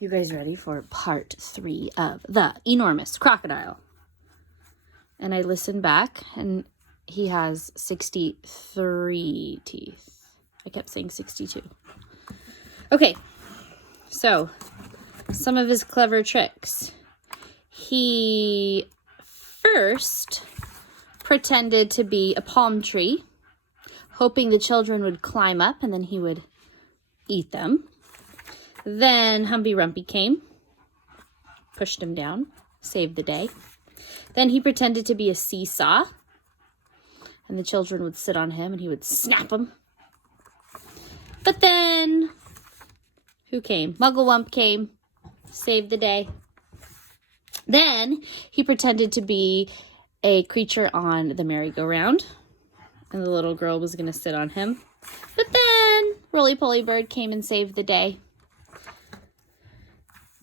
You guys ready for part 3 of The Enormous Crocodile? And I listened back, and he has 63 teeth. I kept saying 62. Okay, so some of his clever tricks. He first pretended to be a palm tree, hoping the children would climb up and then he would eat them. Then Humpy Rumpy came, pushed him down, saved the day. Then he pretended to be a seesaw, and the children would sit on him and he would snap them. But then, who came? Mugglewump came, saved the day. Then he pretended to be a creature on the merry-go-round, and the little girl was going to sit on him. But then Roly-Poly Bird came and saved the day.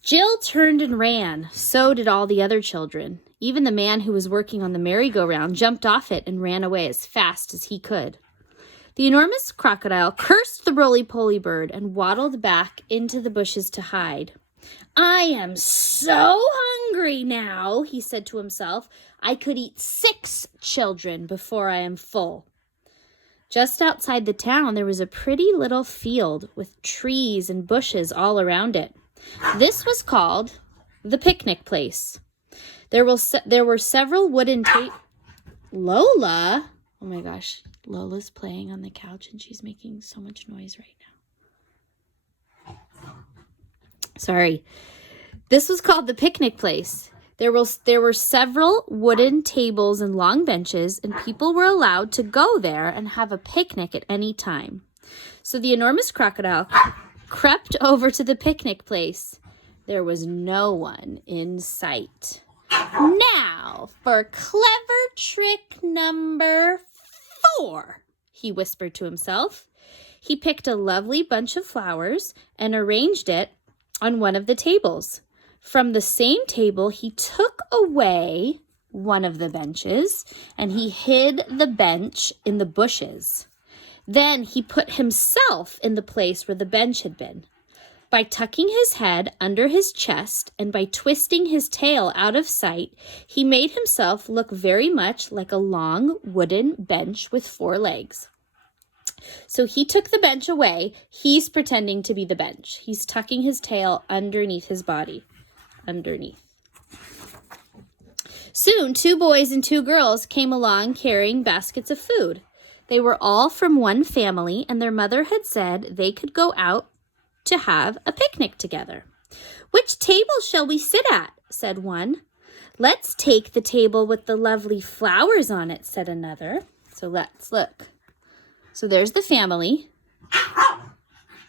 Jill turned and ran. So did all the other children. Even the man who was working on the merry-go-round jumped off it and ran away as fast as he could. The enormous crocodile cursed the Roly-Poly Bird and waddled back into the bushes to hide. "I am so hungry now," he said to himself. "I could eat 6 children before I am full." Just outside the town, there was a pretty little field with trees and bushes all around it. This was called the picnic place. There were several wooden Lola! Oh my gosh, Lola's playing on the couch and she's making so much noise right now. Sorry. This was called the picnic place. There were several wooden tables and long benches, and people were allowed to go there and have a picnic at any time. So the enormous crocodile crept over to the picnic place. There was no one in sight. "Now for clever trick number 4, he whispered to himself. He picked a lovely bunch of flowers and arranged it on one of the tables. From the same table, he took away one of the benches, and he hid the bench in the bushes. Then he put himself in the place where the bench had been. By tucking his head under his chest and by twisting his tail out of sight, he made himself look very much like a long wooden bench with 4 legs. So he took the bench away. He's pretending to be the bench. He's tucking his tail underneath his body. Underneath. Soon, 2 boys and 2 girls came along carrying baskets of food. They were all from one family, and their mother had said they could go out to have a picnic together. "Which table shall we sit at?" said one. "Let's take the table with the lovely flowers on it," said another. So let's look. So there's the family.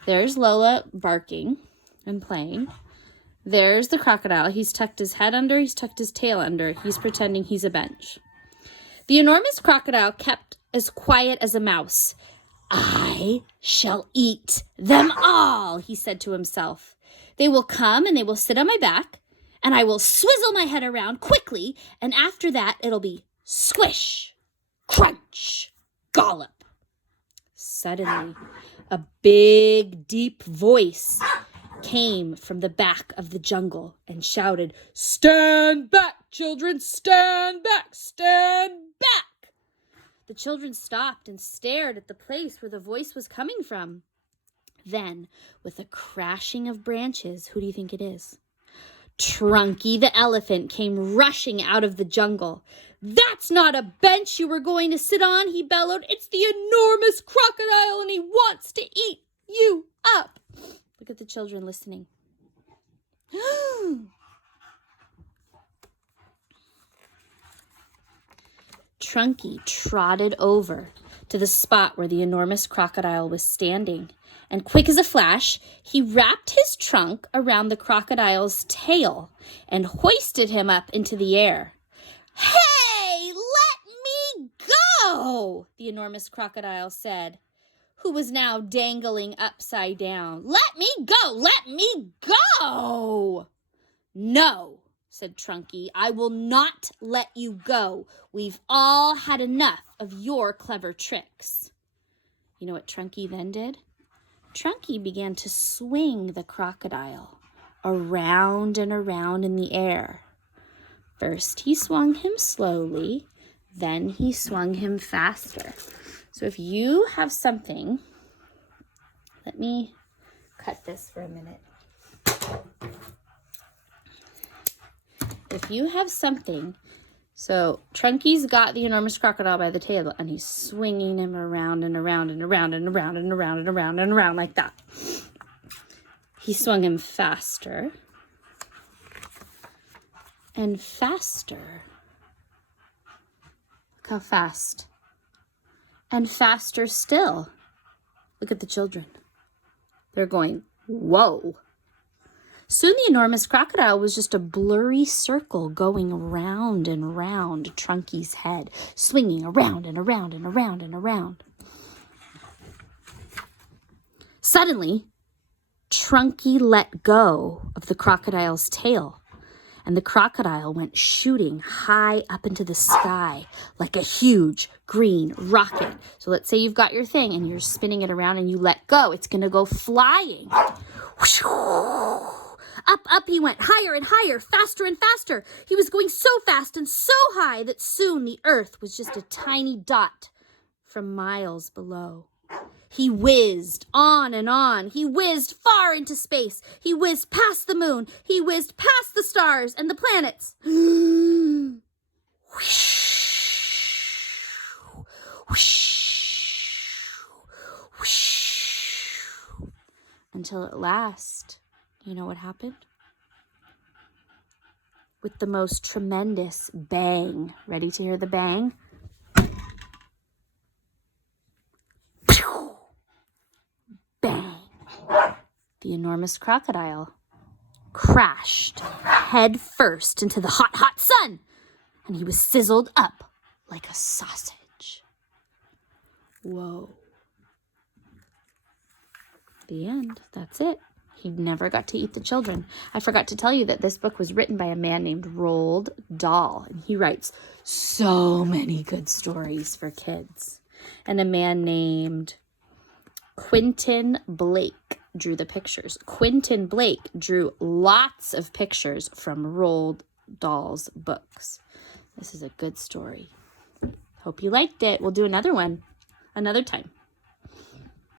There's Lola barking and playing. There's the crocodile. He's tucked his head under. He's tucked his tail under. He's pretending he's a bench. The enormous crocodile kept as quiet as a mouse. "I shall eat them all," he said to himself. "They will come and they will sit on my back, and I will swizzle my head around quickly, and after that it'll be squish, crunch, gollop." Suddenly, a big, deep voice came from the back of the jungle and shouted, "Stand back, children, stand back, stand back." The children stopped and stared at the place where the voice was coming from. Then, with a crashing of branches, who do you think it is? Trunky the elephant came rushing out of the jungle. "That's not a bench you were going to sit on," he bellowed. "It's the enormous crocodile, and he wants to eat you up." Look at the children listening. Trunky trotted over to the spot where the enormous crocodile was standing, and quick as a flash, he wrapped his trunk around the crocodile's tail and hoisted him up into the air. "Hey, let me go!" the enormous crocodile said, who was now dangling upside down. "Let me go! Let me go!" "No," said Trunky, "I will not let you go. We've all had enough of your clever tricks." You know what Trunky then did? Trunky began to swing the crocodile around and around in the air. First, he swung him slowly, then he swung him faster. So if you have something, let me cut this for a minute. If you have something, so Trunky's got the enormous crocodile by the tail, and he's swinging him around and around and around and around and around and around and around like that. He swung him faster and faster. Look how fast. And faster still. Look at the children. They're going, whoa. Soon the enormous crocodile was just a blurry circle going round and round Trunky's head, swinging around and around and around and around. Suddenly, Trunky let go of the crocodile's tail, and the crocodile went shooting high up into the sky like a huge green rocket. So let's say you've got your thing and you're spinning it around and you let go. It's going to go flying. Up, up he went, higher and higher, faster and faster. He was going so fast and so high that soon the earth was just a tiny dot from miles below. He whizzed on and on. He whizzed far into space. He whizzed past the moon. He whizzed past the stars and the planets. Until at last, you know what happened? With the most tremendous bang. Ready to hear the bang? Bang. The enormous crocodile crashed head first into the hot, hot sun, and he was sizzled up like a sausage. Whoa. The end. That's it. He never got to eat the children. I forgot to tell you that this book was written by a man named Roald Dahl, and he writes so many good stories for kids. And a man named Quentin Blake drew the pictures. Quentin Blake drew lots of pictures from Roald Dahl's books. This is a good story. Hope you liked it. We'll do another one another time.